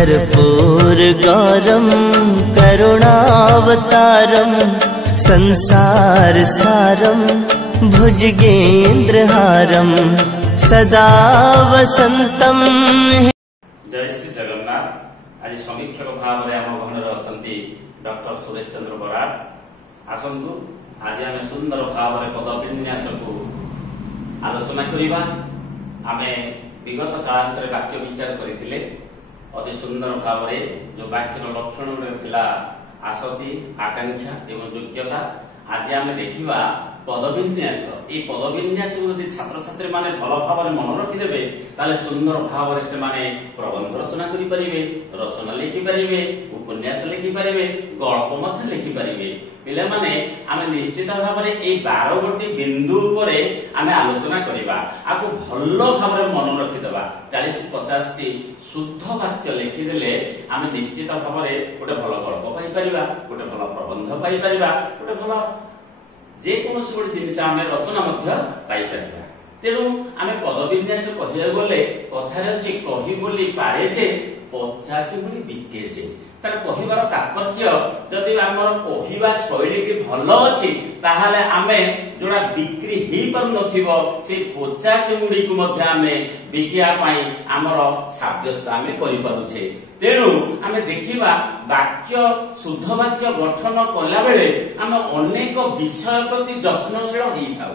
कर्पूर गौरम करुणावतारम संसार सारम भुजगेन्द्रहारम सदा वसंतम। जय श्री जगन्नाथ। आज समीक्षक भाव में आम गहन अच्छा डॉक्टर सुरेश चंद्र बराड़ आसतु आज आम सुंदर भाव में पदविन्यास को आलोचना करवा। आम विगत काल वाक्य विचार करते अति सुंदर भाव में जो वाक्यर लक्षण थिला आसक्ति आकांक्षा एवं योग्यता आज आम देखा पदविन्यास। ये पदविन्यास छात्र छात्री माने भल भाव में मन रखिदे ताले सुंदर भाव से माने प्रबंध रचना करें, रचना लिखिपारे, उपन्यास लिखिपारे, गल्प लिखिपारे। पिला माने आमे निश्चित भाव में ये 12 गोटी बिंदु पर आमे आलोचना करवा। आपको भल भाव में मन रखिदबा 40-50 टी शुद्ध वाक्य लिखिदेले आमे निश्चित भाव में गोटे भल गल्प पाई परिबा, गोटे भल प्रबंध पाई परिबा, गोटे भल जे कोनोसी गोटे जिनिस आमे रचना मध्य पाई परिबा। तेणु आमे पदविन्यास कहिया गले कथार अछि कहि बोली पारे जे पचाछि बोली बिके से। तार कहिबार तात्पर्य जदि आमर कहिबा शैली टी भल अछि ताहाले आमे जोडा बिक्री ही पर नथिबो से पोचा चिमुडी को मध्य आमे बिकिया पाई आमर साब्यस्त आमे करि पारुछे। तेणु आमे देखिबा वाक्य शुद्ध वाक्य गठन कला बेले आमे अनेक विषय प्रति जत्नशील होई थाउ।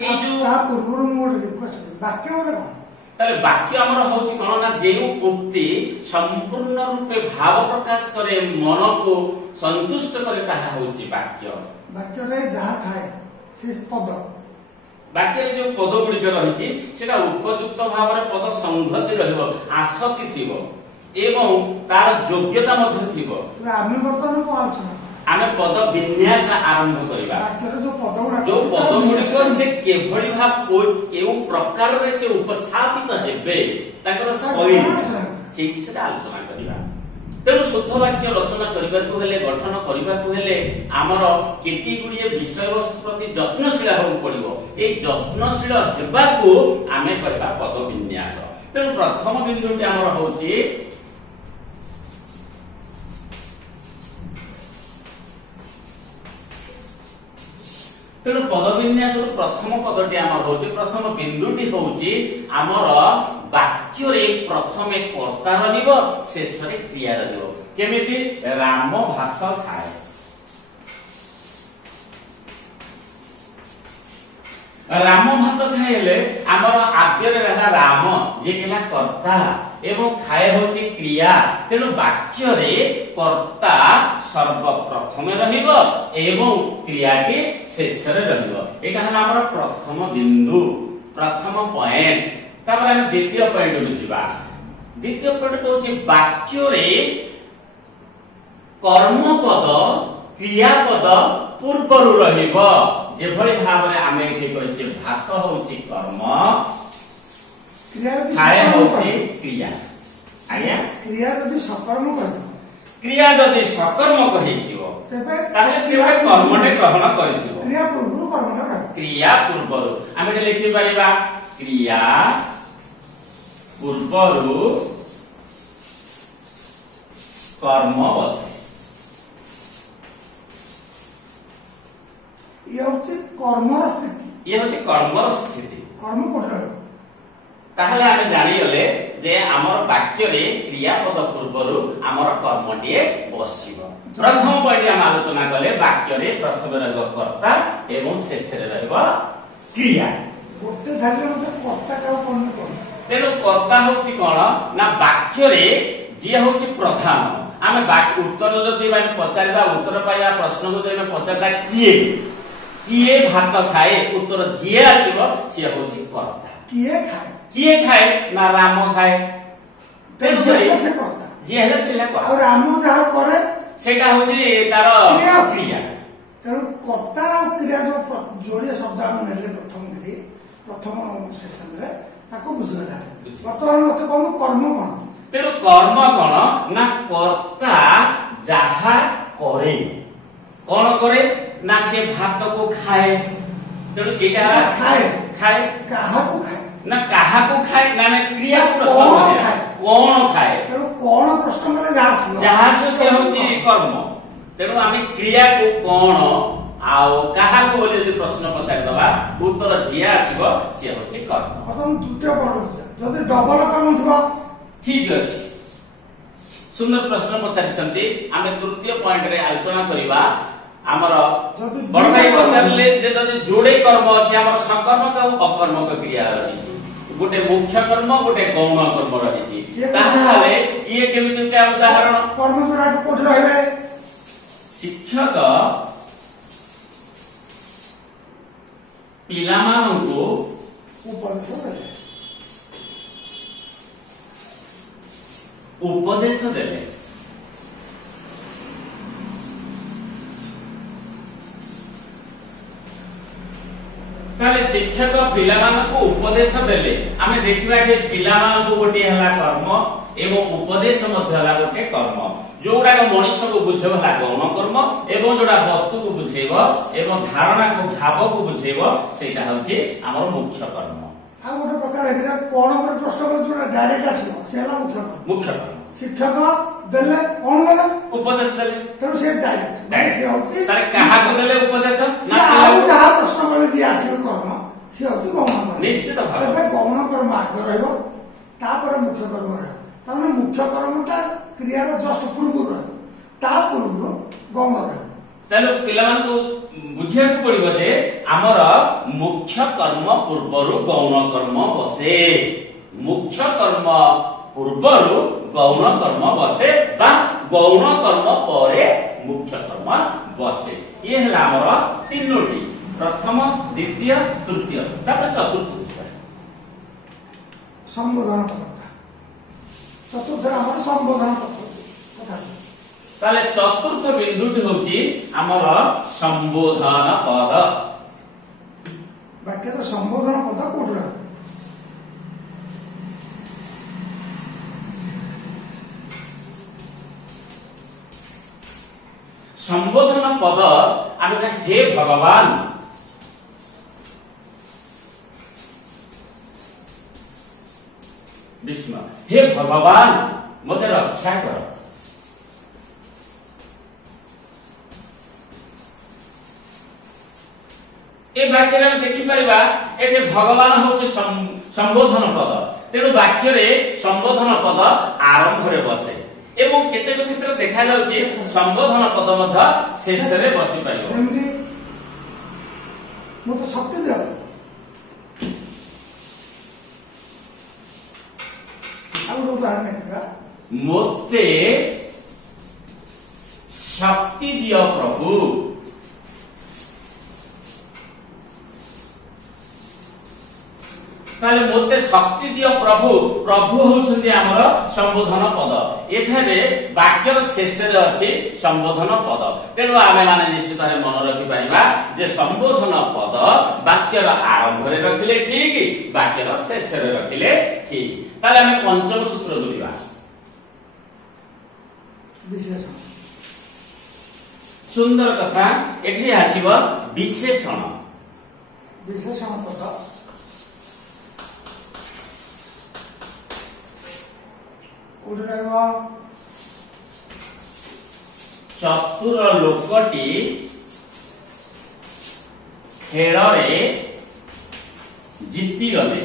ए जो ता पूर्व मोड रिक्वेस्ट वाक्य वाला ताले वाक्य आमर होची कोन ना जेउ उक्ति संपूर्ण रूपे भाव प्रकाश करे, मन को संतुष्ट करे, ताहा होची वाक्य। वाक्य रे जहा थाए से पद वाक्य रे जो पद गुडी रहिची सेटा उपयुक्त भाव रे पद संगति रहइबो, आसक्ति थिबो एवं तार योग्यता मध्य थिबो। आमे बर्तन को आलोचना आमे पद विन्यास आरंभ करिबा। वाक्य रे जो पद गुडी से केभଳି भाव केउ प्रकार रे से उपस्थापित हेबे ताकर शैली से विषय आलोचना करिबा। तेणु शुद्ध वाक्य रचना करने को हेले, गठन करने को हेले आमर केती गुड़िए विषय वस्तु प्रति जत्नशील होगा पड़ो। ये जत्नशील हेबाकू आमे कहबा पदविन्यास। तेणु प्रथम बिंदुटी आमर होची तेणु पदविन्यास प्रथम पदटी आमर होची, प्रथम बिंदुटी होची आमर वाक्य रे प्रथमे कर्ता रहिबो, शेष रे क्रिया रहिबो। केमिति राम भात खाए, राम भात खाएले आमर आद्य रे रहा राम जे केला कर्ता एवं खाए होची क्रिया। तेणु वाक्य रे कर्ता सर्वप्रथम रहिबो एवं क्रियाटी शेष रे रहिबो। एटा हला हमर प्रथम बिंदु, प्रथम पॉइंट। तापर हम द्वितीय पॉइंट को जिबा। द्वितीय पॉइंट होची वाक्य रे कर्म पद क्रिया पद पूर्वरु रहिबो। जे भली भाव रे आमे एठी कहै भात होची कर्म, खाए होची क्रिया। आज्ञा क्रिया जदि सकर्म कहै, क्रिया जदि सकर्म कहिथिबो ताहे से कर्मटे ग्रहण करिथिबो। क्रिया पूर्वरु कर्मटा कहि, क्रिया पूर्वरु आमे एठी लिखि परिबा क्रिया पूर्वरु कर्म बसे। ये होची कर्मर स्थिति, ये होची कर्मर स्थिति। कर्म कोठ रहयो ताहले आमे जानि गले जे हमर वाक्य रे क्रियापद पूर्वरु हमर कर्मटिए बसिबो। प्रथम पॉइंट हम आलोचना गले वाक्य रे प्रथम रहबो कर्ता एवं शेष रे रहबो क्रिया। गोटे धारे मते कर्ता का कोन कोन। तेनु कर्ता होची कोन ना वाक्य रे जे होची प्रधान। आमे वाक्य उत्तर जदि बाय पचारबा, उत्तर पाया प्रश्न को जमे पचारदा किए भात खाए, उत्तर जे आसीबो से होची कर्ता। किए खाए, किए खाए ना राम खाए। तेनु से कर्ता जे हेले सेला कर्ता और राम जहा करे सेटा होची तार क्रिया। तेनु कर्ता और क्रिया जो जोड़िए शब्द हम नेले प्रथम सेक्शन रे ताको बुझला। वर्तमान मते कोन कर्म कोन। तेनु कर्म कोन ना कर्ता जहा करे, कोन करे ना से भात को खाए। तेनु एटा खाए, खाए काहा को खाए ना काहा को खाए ना क्रिया प्रश्न कौन खाए, तेणु कौन प्रश्न जहासु से होची कर्म तेणु आम क्रिया को कौन आउ कहा को बोले यदि प्रश्न पचार दबा उत्तर जिया आसीबो से होची कर्म प्रथम द्वितीय पॉइंट जदि डबल कर्म थिबा ठीक अछि सुंदर प्रश्न पचारिछंती आमे तृतीय पॉइंट रे आलोचना करिबा हमर बड़ भाई पचारले जे जदि जोड़े कर्म अछि हमर सकर्मक और अकर्मक क्रिया रही गोटे मुख्य कर्म गोटे गौण कर्म रही ताहाले ये केमिति का उदाहरण कर्म जोड़ा कोठ रहले शिक्षक पिलामानंको उपदेश देले ताले शिक्षक पिलामानंको उपदेश देले आमे देखिबा जे पिलामानंको गोटे हला कर्म एवं उपदेश मध्य हला गोटे कर्म जोड़ा मनीष को बुझेब है गौण कर्म एवं जोड़ा वस्तु को बुझेब एवं धारणा को भाव को बुझेब सेटा होची हमर मुख्य कर्म आ गोटे प्रकार एटा कोन पर प्रश्न कर जोड़ा डायरेक्ट आसीबो सेला मुख्य कर्म शिक्षक देले कोन देले उपदेश देले तब से डायरेक्ट से होची तारे कहा को देले उपदेश ना आउ जहा प्रश्न करे जे आसीबो कर्म से होची गौण कर्म निश्चित भाव तबे गौण कर्म आगे रहबो तापर मुख्य कर्म रहबो ताने मुख्य कर्मटा क्रियार जस्ट पूर्व रहबो ता पूर्व गौण रहबो ताले पिलामान को बुझिया को पड़िबो जे हमर मुख्य कर्म पूर्वरु गौण कर्म बसे मुख्य कर्म पूर्वरु गौण कर्म बसे बा गौण कर्म परे मुख्य कर्म बसे ये हला हमर तीनोटी प्रथम द्वितीय तृतीय तापर चतुर्थ संबोधन पद चतुर्थ हमर संबोधन पद ताले चतुर्थ बिंदुटी होची हमर संबोधन पद वाक्यर संबोधन पद कोठ रह संबोधन पद आमे हे भगवान विष्णु हे भगवान मते रक्षा कर ए वाक्य रे देखि परिबा एठे भगवान होचे संबोधन पद तेणु वाक्य रे संबोधन पद आरंभ रे बसे एवं केतेक क्षेत्र देखा जाउची संबोधन पद मध्य शेष रे बसी पाइबो एमदी मते शक्ति दे मोते शक्ति दियो प्रभु ताले मोते शक्ति दियो प्रभु प्रभु होउछन्ती हमर संबोधन पद एथारे वाक्यर शेष रे अछि संबोधन पद तेणु आमे माने निश्चित रे मन रखि परिबा जे संबोधन पद वाक्यर आरंभ रे रखिले ठीक वाक्यर शेष रे रखिले ठीक ताले आमे पंचम सूत्र जोड़िबा विशेषण सुंदर कथा एठी आसीबो विशेषण विशेषण पद चतुर लोकटी खेल रे जीति गले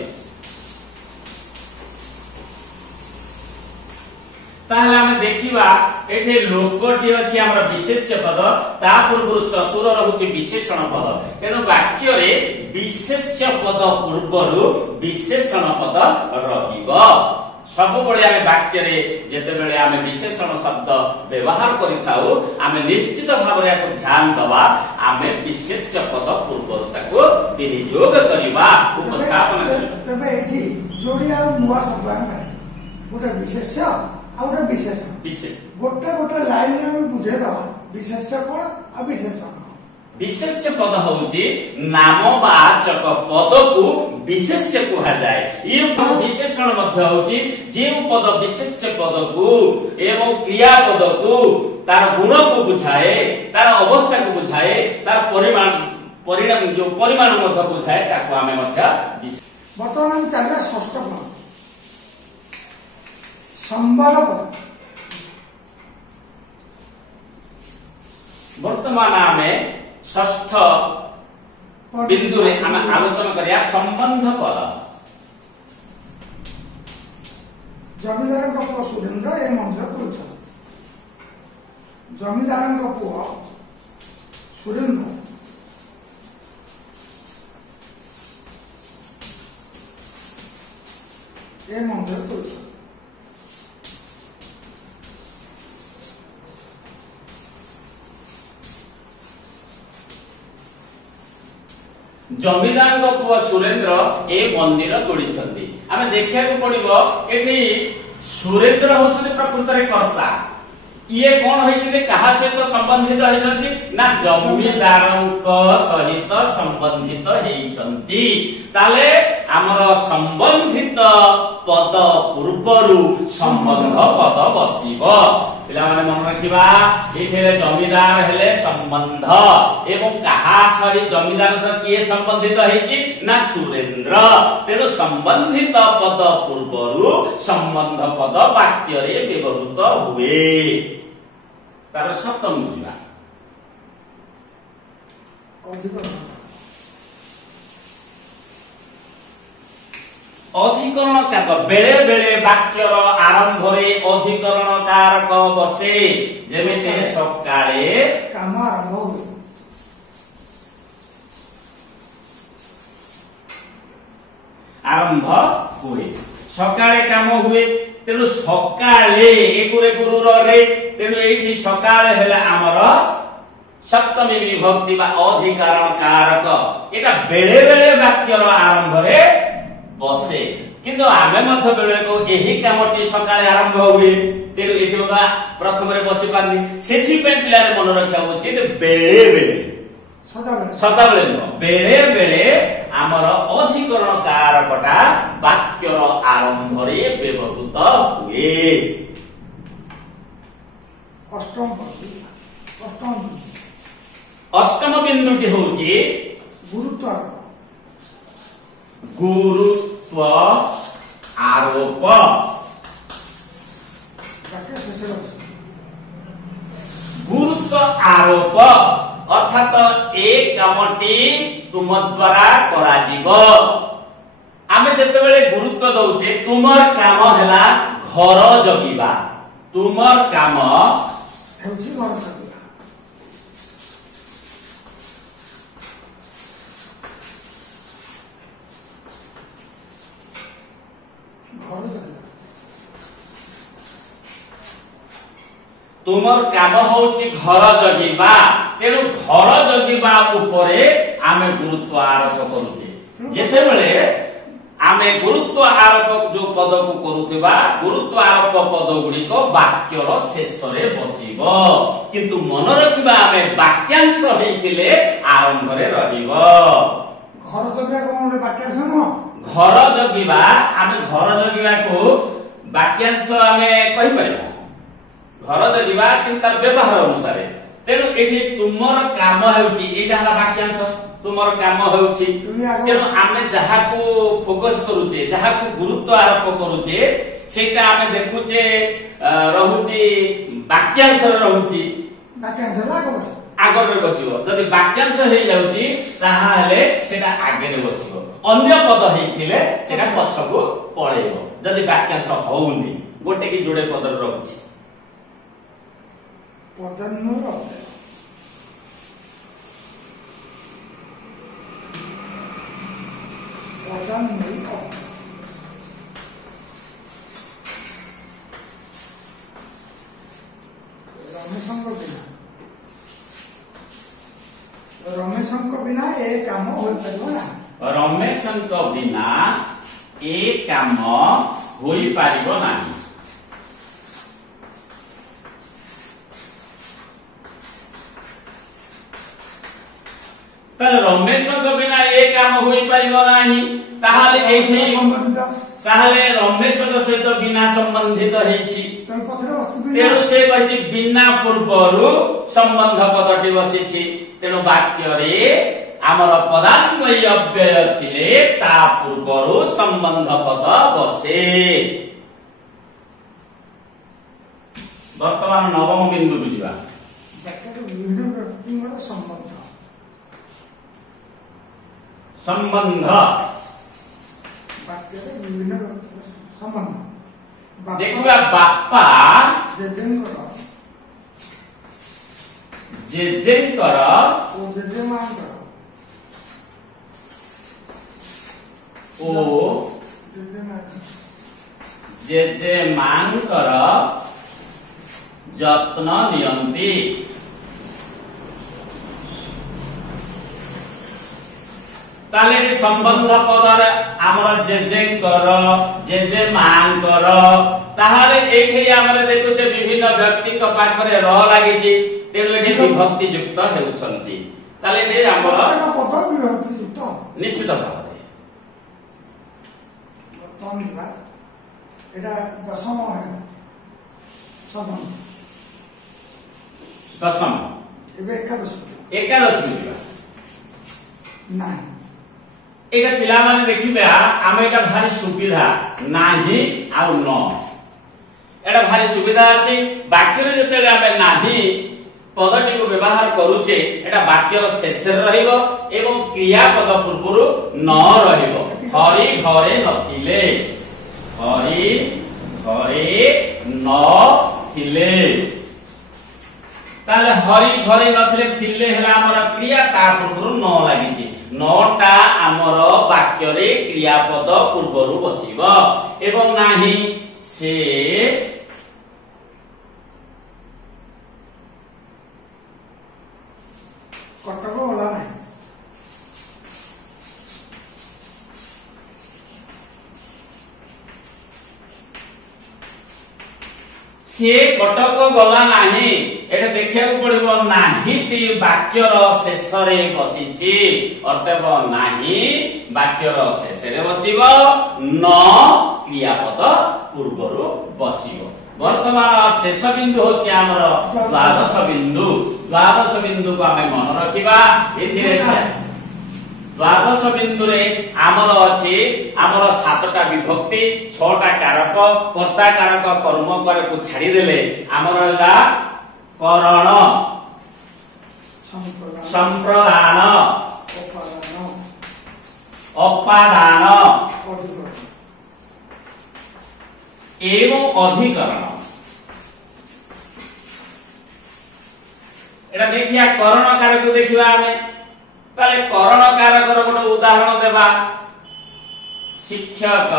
ताहले आमे देखिबा एठे लोकटी अछि हमर विशेष्य पद ता पूर्व चतुर रहुछि विशेषण पद तेनु वाक्य रे विशेष्य पद पूर्वरु विशेषण पद रहिबो सब बळे आमे वाक्य रे जेते बेले आमे विशेषण शब्द व्यवहार करिथाउ आमे निश्चित भाव रे को ध्यान दबा आमे विशेष्य पद पूर्वरु ताको विनियोग करिबा उपस्थापन तबे एठी जोडिया नुवा शब्द आमे गोटे विशेष्य आ गोटे विशेषण विशेष गोटे गोटे लाइन रे आमे बुझे दबा विशेष्य कोन आ विशेषण विशेष्य पद होउची नामवाचक पद को विशेष्य कहा जाए ये विशेषण मध्य होउची जे पद विशेष्य पद को एवं क्रिया पद को तार गुण को बुझाए तार अवस्था को बुझाए तार परिणाम जो परिमाण मध्य बुझाए ताको हमें मध्य वर्तमान हम चलला षष्ठ पद संवाद पद वर्तमान आमे षष्ठ बिंदु रे आम आलोचना करिया संबंध पद। जमीदार पुओ सुरेंद्र ए मंदिर खोल। जमीदार पुओ सुरेंद्र ए मंदिर खोल। जमीदार पुओ सुरेंद्र ए मंदिर तोड़ी। आम देखा पड़ो एठी सुरेंद्र होउछन्ति प्रकृत रे कर्ता। ये कौन होइछिले कहा सहित संबंधित होइछन्ति ना जमीदारंक सहित संबंधित हेइछन्ति। ताले हमर संबंधित पद पूर्वरु संबंध पद बसिबो। पिला माने मन रखिबा एठेले जमीदार हेले संबंध एवं कहा सहित जमीदार सहित किए संबंधित हेइछि ना सुरेंद्र। तेनो संबंधित पद पूर्वरु संबंध पद वाक्य रे व्यवहृत हुए। तार सप्तम बुझिबा अधिकरण कारक बेले बेले वाक्यर आरंभ रे अधिकरण कारक बसे। जेमिते सकाळे काम आरंभ हुए। आरंभ हुए सकाळे काम हुए। तेनु सकाळे एकुरे गुरुर रे तेनु एठी सकाळे हेला हमर सप्तमी विभक्ति बा अधिकरण कारक। एटा बेले बेले वाक्यर आरंभ रे बसे किंतु आमे मध्य बेले को एही कामटी सकाळे आरंभ हुए। तेनु एठी बा प्रथम रे बसि पारनी सेथि पे पिला रे मन रखा उचित बेले बेले सदाबेले न बेले बेले आमर अधिकरण कारकटा वाक्यर आरंभ रे व्यवहृत हुए। अष्टम बिंदुटी होची गुरुत्व आरोप। गुरुत्व आरोप अर्थात ए कामटी तुम द्वारा करा जीवो। आमे जेतेबेले गुरुत्व दउचे तुमर काम हैला घर जगिबा। तुमर काम हेउची घर जगिबा। घर जगिबा तुमर काम होउची घर जगिबा। तेनु घर जगिबा उपरे आमे गुरुत्व आरोप करूचे। जेतेबेले आमे गुरुत्व आरोप जो पद को करूथिबा गुरुत्व आरोप पद गुडी को वाक्यर शेष रे बसिबो। किंतु मन रखिबा आमे वाक्यांश हेतिले आरंभ रे रहिबो। घर जगिबा कोन वाक्यांश न घर जगिबा आमे घर जगिबा को वाक्यांश आमे कहि परिबो। घर जगिबा किंतु तार व्यवहार अनुसार तेनु एठी तुमर काम हेउची एटा हला वाक्यांश तुमर काम हेउची। तेनु आमे जहा को फोकस करूचे जहा को गुरुत्व आरोप करूचे सेटा आमे देखुचे रहुची वाक्यांश रहुची। वाक्यांश लागो आगर रे बसिबो। जदि वाक्यांश हे जाउची ताहा हेले सेटा आगे रे बसिबो। अन्य पद हेइथिले सेटा पछको पळेबो। जदि वाक्यांश होउनी गोटे की जोडे पद रहुची पदन्नुर रमेशंक बिना ए काम होई परिबो ना। रमेशंक बिना ए काम होई पारिबो नाही। ताले रमेशंक बिना ए काम होई पारिबो नाही। ताहाले एठी ताहाले रमेशंक सहित बिना संबंधित हेछि। तेणु से कहछि बिना पूर्वरु संबंध पदटी बसिछि। तेणु वाक्य रे आमर पदान्वयी अव्यय थिले ता पूर्वरु संबंध पद बसे। वर्तमान नवम बिंदु बुझिबा। वाक्य विभिन्न ବ୍ୟକ୍ତିଙ୍କର ସମ୍ବନ୍ଧ संबंध ବାକ୍ୟରେ ବିଭିନ୍ନ ବ୍ୟକ୍ତିଙ୍କର ସମ୍ବନ୍ଧ देखिबा बापा ଜେଜେଙ୍କର जेजेंकर ଓ ଜେଜେମାଙ୍କର ओ ଜେଜେମାଙ୍କର जेजेमांकर ଯତ୍ନ ନିଅନ୍ତି। ତାହେଲେ ଏଠି ସମ୍ବନ୍ଧ ପଦରେ ଆମର ଜେଜେଙ୍କର ଜେଜେମାଙ୍କର ତାହେଲେ ଏଠି ଆମର ଦେଖୁଛେ ବିଭିନ୍ନ ବ୍ୟକ୍ତିଙ୍କ ପାଖରେ ର ଲାଗିଛି ତେଣୁ ଏଠି ବିଭକ୍ତି ଯୁକ୍ତ ହେଉଛନ୍ତି। ତାହେଲେ ଏଠି ଆମର ପଦ ବିଭକ୍ତି ଯୁକ୍ତ ନିଶ୍ଚିତ ଭାବରେ ବର୍ତ୍ତମାନ ଯିବା এটা দশম সম্বন্ধ ଦଶମ ଏବେ ଏକାଦଶ ଏକାଦଶ ଯିବା ନାହିଁ ଏଇଟା ପିଲାମାନେ ଦେଖିବେ ଆମେ ଏଟା ଭାରି ସୁବିଧା ନାହିଁ ଆଉ ନ ଏଟା ଭାରି ସୁବିଧା ଅଛି ବାକ୍ୟରେ ଯେତେବେଳେ ଆମେ ନାହିଁ ପଦଟିକୁ ବ୍ୟବହାର କରୁଛେ ଏଟା ବାକ୍ୟର ଶେଷରେ ରହିବ ଏବଂ କ୍ରିୟାପଦ ପୂର୍ବରୁ ନ ରହିବ। ହରି ଘରେ ନଥିଲେ हरि घरे नथिले ताले हरि घरे नथिले थिले हला हमर क्रिया ता पूर्वरु न लागिछि नटा हमर वाक्य रे क्रियापद पूर्वरु बसिबो एवं नाही से कटक वाला नहीं से कटक गला नाही एटा देखिया पड़िबो नाही ती वाक्यर शेष रे बसिछि अर्थात नाही वाक्यर शेष रे बसिबो न क्रियापद पूर्वरु बसिबो। वर्तमान शेष बिंदु होछि हमर द्वादश बिंदु को हमें मन रखिबा एथिरे द्वादश बिंदु रे आमर अछि आमर 7टा विभक्ति 6टा कारक कर्ता कारक कर्म करे को छाडी देले आमर हला करण संप्रदान अपादान एवं अधिकरण एटा देखिया करण कारक देखिबा हमें ताले करण कारकर गोटे उदाहरण देबा शिक्षक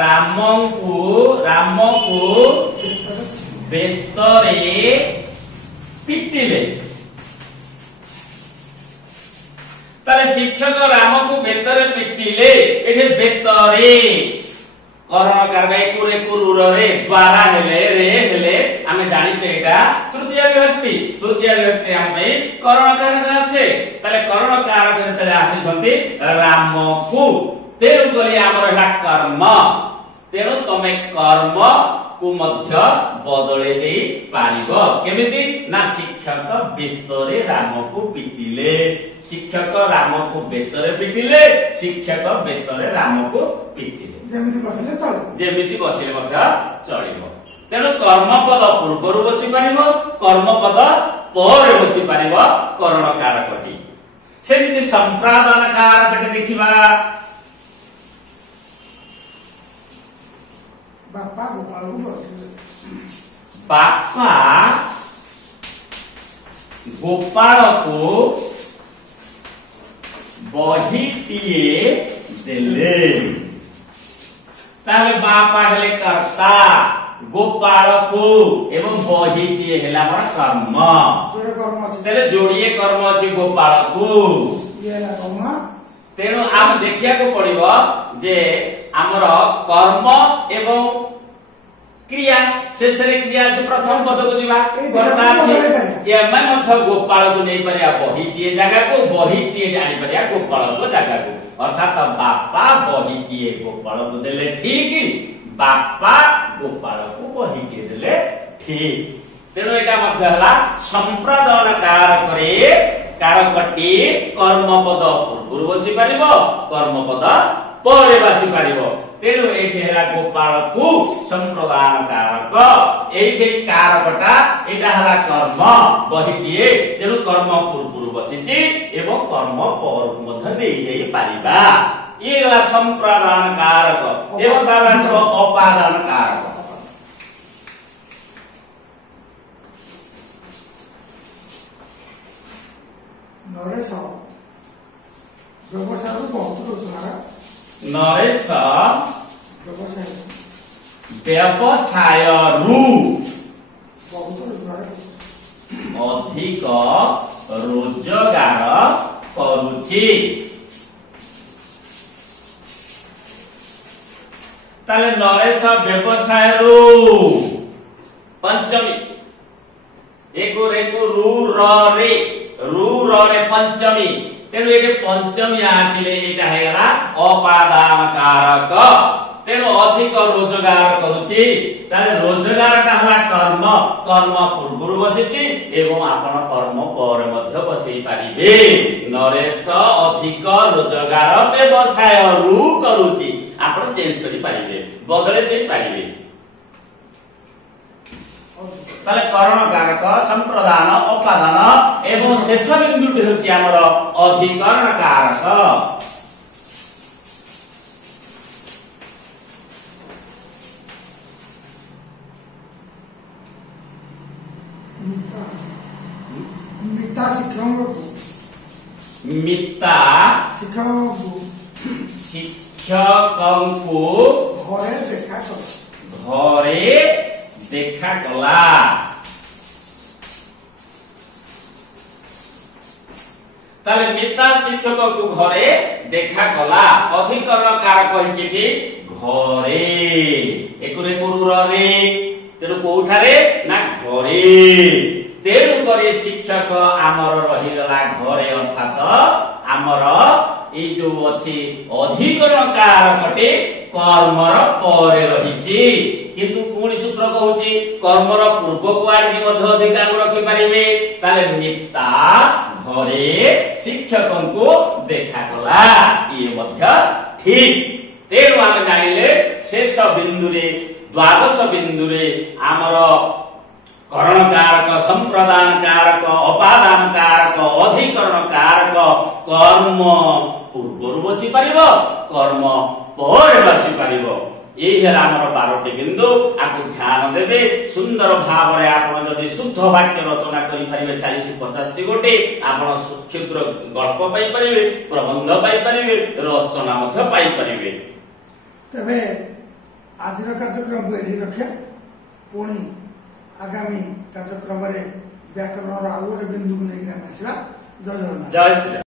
रामको बेतरे पिटिले ताले शिक्षक रामको बेतरे पिटिले एठे बेतरे करण कारक एकुरे कुरुरे द्वारा हेले रे हेले आमे जानि छै एटा तृतीय विभक्ति आमे करण कारक आसे ताले करण कारक जेतले आसी छथि रामको तेरु करी हमर हला कर्म तेरु तमे कर्म को मध्य बदले दे पारिबो केमिति ना शिक्षक बेतरे रामको पिटिले शिक्षक रामको बेतरे पिटिले शिक्षक बेतरे रामको पिटिले जेमिति बसिले मध्य चलिबो तेणु कर्मपद पूर्वरु बसि पारिबो कर्मपद पर बसि पारिबो करण कारकटी सेमिति संप्रादान कारकटी देखिबा बापा गोपाल को बहीटिए देले ताले बापा हेले कर्ता गोपाल को एवं बहीटिए हेला पर कर्म तेरे जोड़िए कर्म अछि गोपाल को तेणु आम देखिया को पड़िबो जे हमर कर्म एवं क्रिया शेषरे क्रिया अछि प्रथम पद को जिबा कर्ता अछि एमे मध्य गोपाल को नै परिया बहीटिए जगह को बहीटिए जानि परिया गोपाल को जगह को अर्थात बापा बहीटिए गोपाल को देले ठीक बापा गोपाल को बहीटिए देले ठीक तेणु एटा मध्य हला संप्रदान कारकरे कारकटी कर्मपद पूर्व बसि पारिबो कर्मपद पर बसि पारिबो तेणु एठी हेला गोपाल को संप्रदान कारक एइथे कारकटा एटा हला कर्म बहिटिए तेनु कर्म पूर्व बसिछि एवं कर्म पर मध्य नै जाई पारिबा ये गला संप्रदान कारक एवं ताला सब अपादान कारक नरेश व्यवसाय बहुत रोजगार नरेश व्यवसाय व्यवसाय रु बहुत रोजगार अधिक रोजगार करुछि ताले नरेश व्यवसाय रु पंचमी एको रेको रु र रे पंचमी तेणु ये पंचमी आसिले एटा हेगला अपादान कारक तेणु अधिक रोजगार करुछि ताले रोजगारटा हला कर्म कर्म पूर्व बसिछि एवं आपण कर्म पर मध्य बसई पारिबे नरेश अधिक रोजगार व्यवसाय रु करुछि आपण चेंज करि पारिबे बदले दे पारिबे ताले करण कारक संप्रदान अपादान एवं शेष बिंदुटी होछि हमर अधिकरण कारक मिता शिक्षक मिता शिक्षकଙ୍କୁ घरे देखा कला ताले मिता शिक्षकଙ୍କୁ घरे देखा कला अधिकरण कारक होइछि घरे एकुरे कुरुर रे तेनु कोठारे ना घरे तेणु करे शिक्षक आमर रहिगला घरे अर्थात आमर ए जो अछि अधिकरण कारकटे कर्मर परे रहिछि किंतु कोणी सूत्र कहूछि कर्मर पूर्व कुआडी मध्ये अधिकार रखि परिबे ताले मिता घरे शिक्षकଙ୍କୁ देखा कला ये मध्ये ठीक तेणु आमे जानिले शेष बिंदुरे द्वादश बिंदुरे आमर करण कारक संप्रदान कारक अपादान कारक अधिकरण कारक कर्म पूर्व बसी पारिबो कर्म पर बसी पारिबो एही हला हमर 12टी बिंदु आकु ध्यान देबे सुंदर भाव रे आपण जदि शुद्ध वाक्य रचना करि परिबे 40-50 टी गोटे आपण क्षुद्र गल्प पाई परिबे प्रबंध पाई परिबे रचना मध्ये पाई परिबे तबे आजिर कार्यक्रम एठी रखे पुणी आगामी कार्यक्रम रे व्याकरण आउ गोटे बिंदु को लेकर आसवा जय जगन्नाथ जय श्री